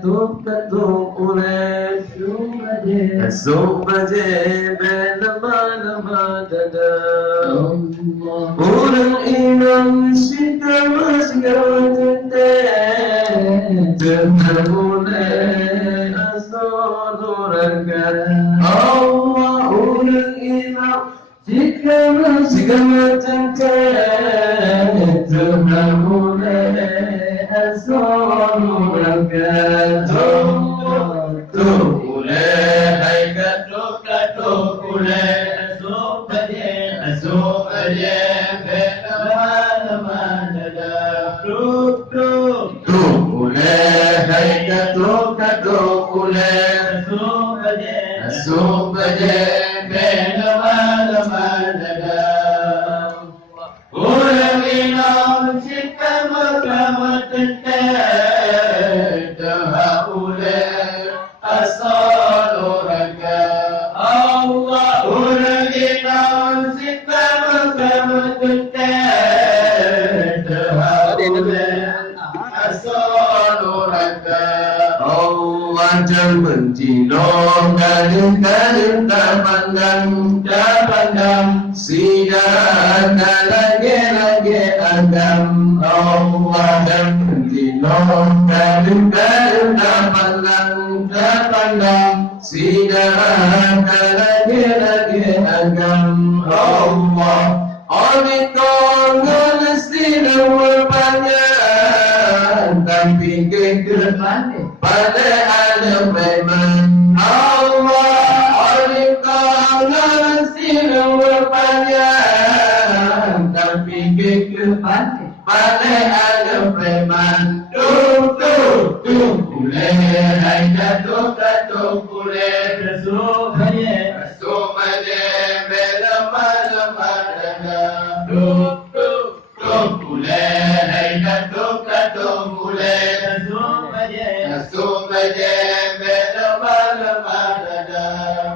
ketuk oleh esok baje lama-lama dada. Orang inang sita masih tete termulai asal orang Allah. Orang inang jika masih tete termulai asal orang menjilong kadang-kadang tak pandang sidang lagi agam Allah. Dan menjilong kadang-kadang tak pandang sidang lagi agam Allah. Oleh kau istilah berpanjang tapi kedepan pada alam iman Allah. Oleh kau istilah berpanjang tapi kedepan pada alam iman. Boleh hai katuk boleh besok aja lama-lama dada. Boleh hai katuk boleh besok aja lama-lama dada.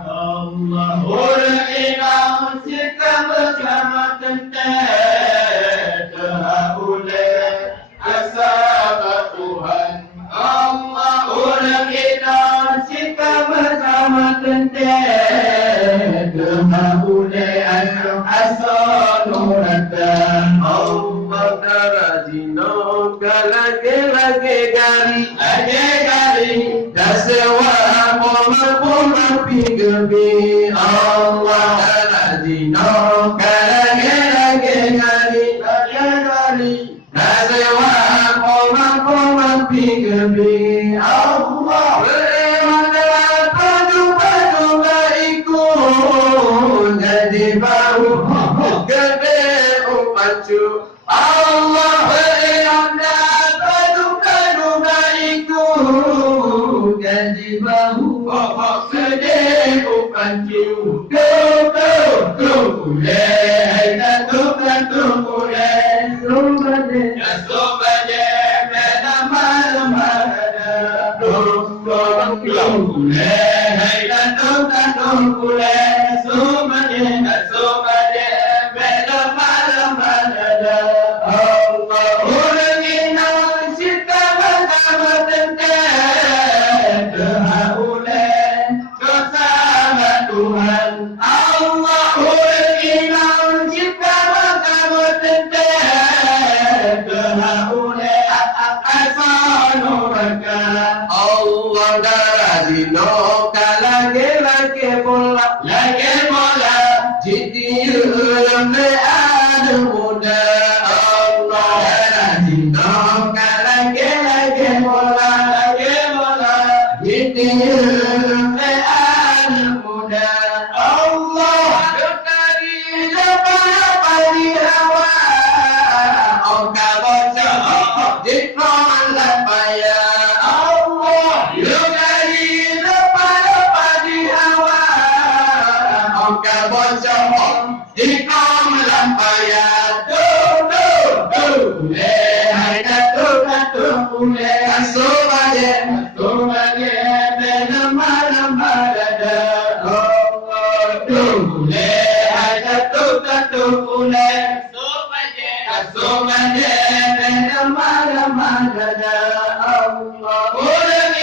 Allah orang inang kita bersama tentang terhaulai asal Tuhan Allah. Orang inang kita bersama tentang terhaulai asal Tuhan Allah. Darajino lagi gari dasewa poma pigebi Allah. Darajino lagi gari dasewa poma pigebi Allah. Bagaimana padu ikut jadi bau gede upacu Allah. Bagaimana padu ikut jadi bau gede upacu. Boleh katuk boleh sobaje lama-lama dada. Boleh katuk boleh sobaje lama-lama dada. Allah orang inang cipta bersama tentang terhaulai bersama Tuhan Allah. Orang inang cipta bersama tentang terhaulai asal mereka Allah. Darajino lagi bola jidiyum le ada muda Allah. Darajino lagi bola jidiyum le ada muda Allah. Dokari lepas di hawa oka bocor dikron lapaya Allah. Dokari lepas di hawa oka bocor dikron lapaya. Hai katuk boleh asuh aja lama-lama dada. Boleh hai katuk boleh asuh aja lama-lama dada. Allah orang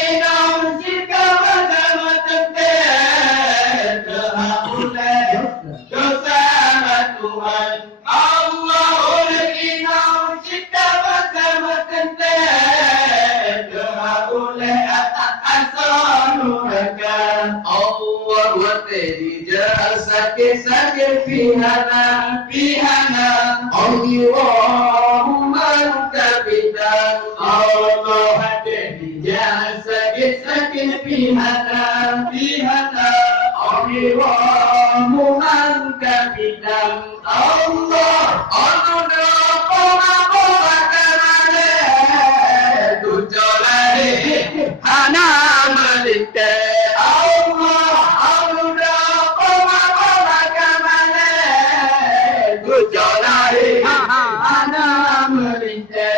sakit fihana Allahumma kapitan Allah hadir di jalan sakit fihana Allahumma kapitan Allah Hana malinte Allah Hana malinte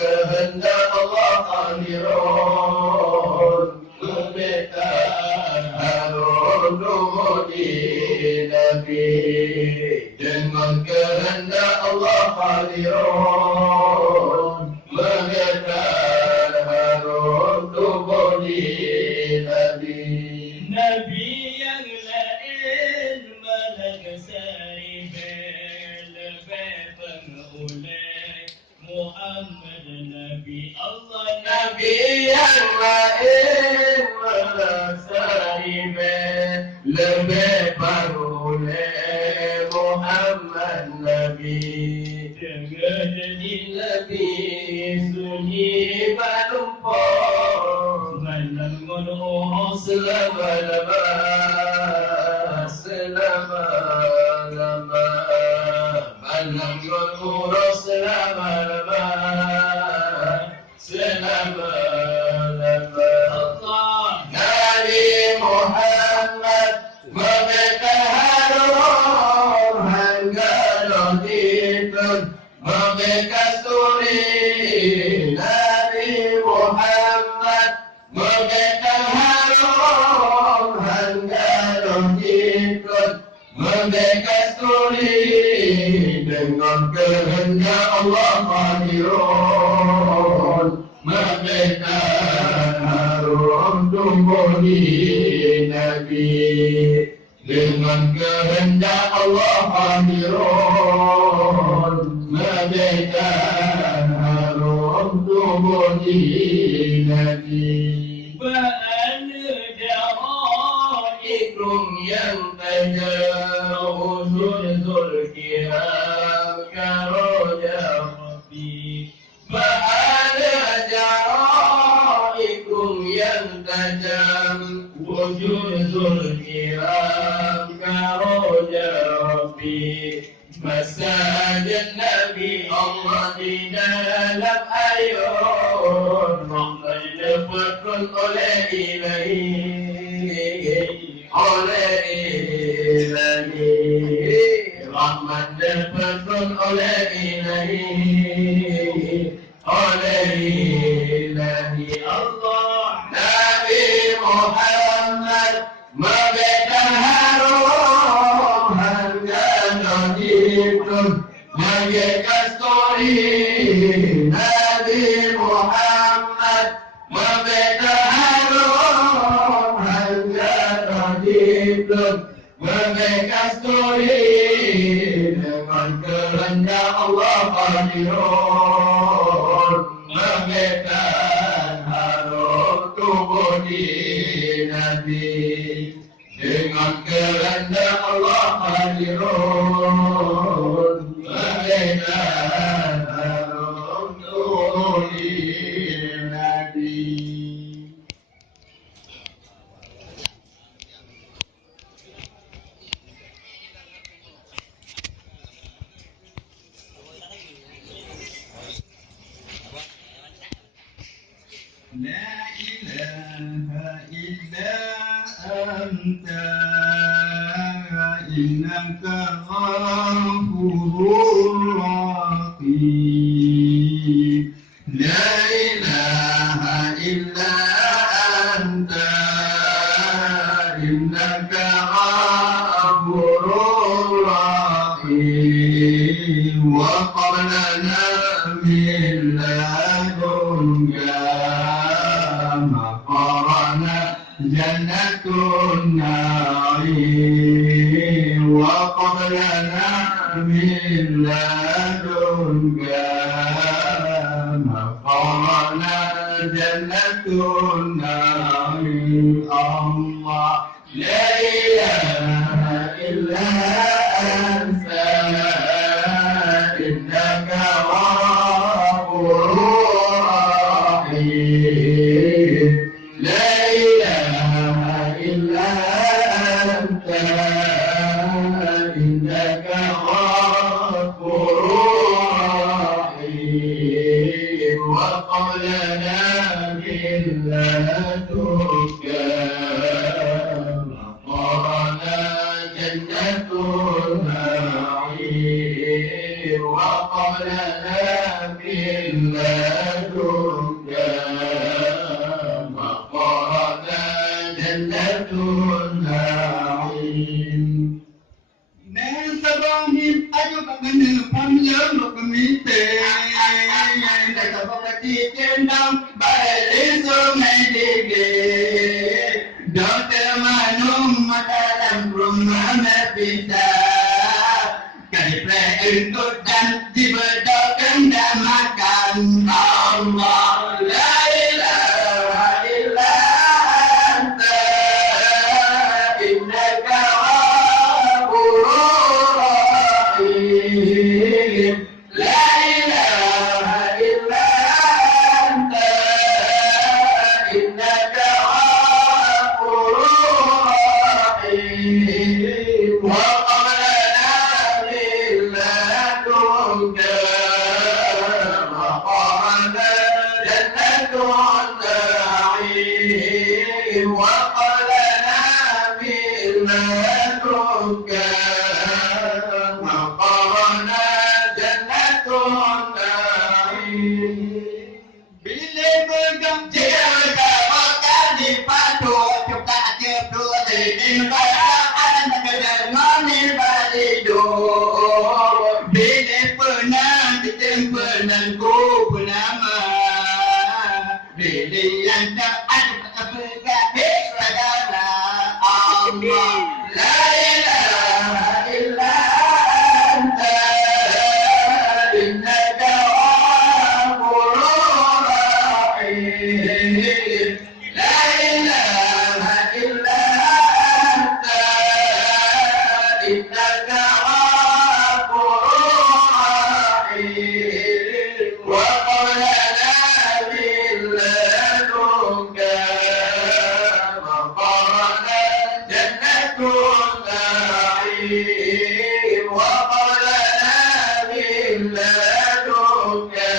kehendak Allah hadirun memberikan harun di Nabi. Dengan kehendak Allah hadirun memberikan harun di Nabi. Nabi yang lain malak sarifin lebih oleh Muhammad Nabi Allah. Nabi yang lain melaksanakan lebih oleh Muhammad Nabi. Dengar jadi Nabi sunyi balumpur malam ngono selama-lama, selama-lama, malam ngono selama-lama, selama-lama. Allah Nabi Muhammad memberikan harum hingga loditun memberikan suri. Nabi Muhammad memberikan harum hingga loditun memberikan suri. Dengan kehendak Allah hadirun memberikan harum tumbuh di Nabi. Dengan kehendak Allah hadirun memberikan harum tumbuh di Nabi. Ba'ana Ikrum yang tajauh Zulkiram karoja Rabbi Ba'ana jaraikum yang tajam wujud Zulkiram karoja Rabbi. Masajid Nabi Allah di dalam ayun rahmat dapatkan oleh ilahi, oleh ilahi, rahmat dapatkan oleh ilahi, oleh ilahi. Allah Nabi Muhammad memberikan harum harga noditun memberikan story. Nabi Muhammad memberikan harum harga noditun memberikan story. Dengan kehendak Allah hadirun memberikan harum tubuh di Nabi. Dengan kehendak Allah hadirun memberikan harum tubuh di Nabi. La ilaha illa anta innaka ghafurur rahim. La ilaha illa anta innaka ghafurur rahim. Wa qablana min ladunka جنة النعيم وقبلنا من لدنك مقامنا جنة النعيم. الله لا إله إلا أنت إنك غفور رحيم. لا إله إلا أنت إنك غفور رحيم. وقبلنا من لدنك مقامنا جنة النعيم. وقبلنا لنا من لدنك مقاما جنة النعيم แม้สบองหิบอายุกับมันหนึ่งพันเยอะหมดก็มีเตะแต่สบองกะทิเจนดำใบลิสุไม่ดีเกดอกเตมานุ่มมาdalam rumah pinta kali play untuk dan dibedakan dan makan Allah la ilaha illa anta innaka لا إله إلا أنت إنك غفور رحيم وقبلنا من لدنك مقاما جنة النعيم وقبلنا من لدنك مقاما جنة النعيم Bila bergam jika bergabungkan di padu juga kedua di negara negara mani balido bila pernah ditempenanku bernama bila yang tak ada bergabung adalah Allah la ilaha illa anta innaka ghafurur rahim la ilaha illa anta innaka ghafurur rahim wa qulna min ladunka maqaman jannatun na'im wa qulna min ladunka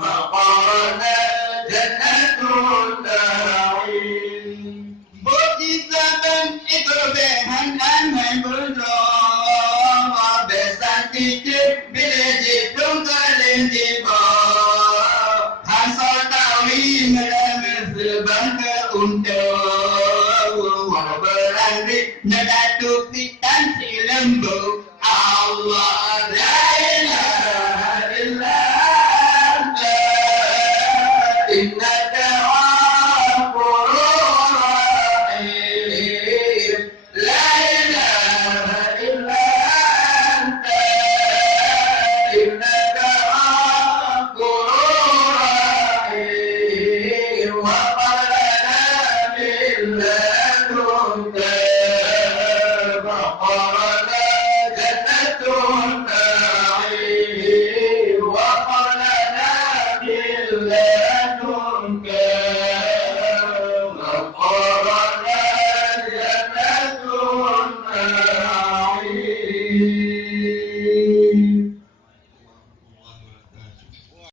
maqaman jannatun na'im Bukti zaman itu behanan main berdoa besan titik bila jitung kalian tiba Hansol tawi melamar sebang ke untuk walau berangri nada tukti tan si lembu Allah la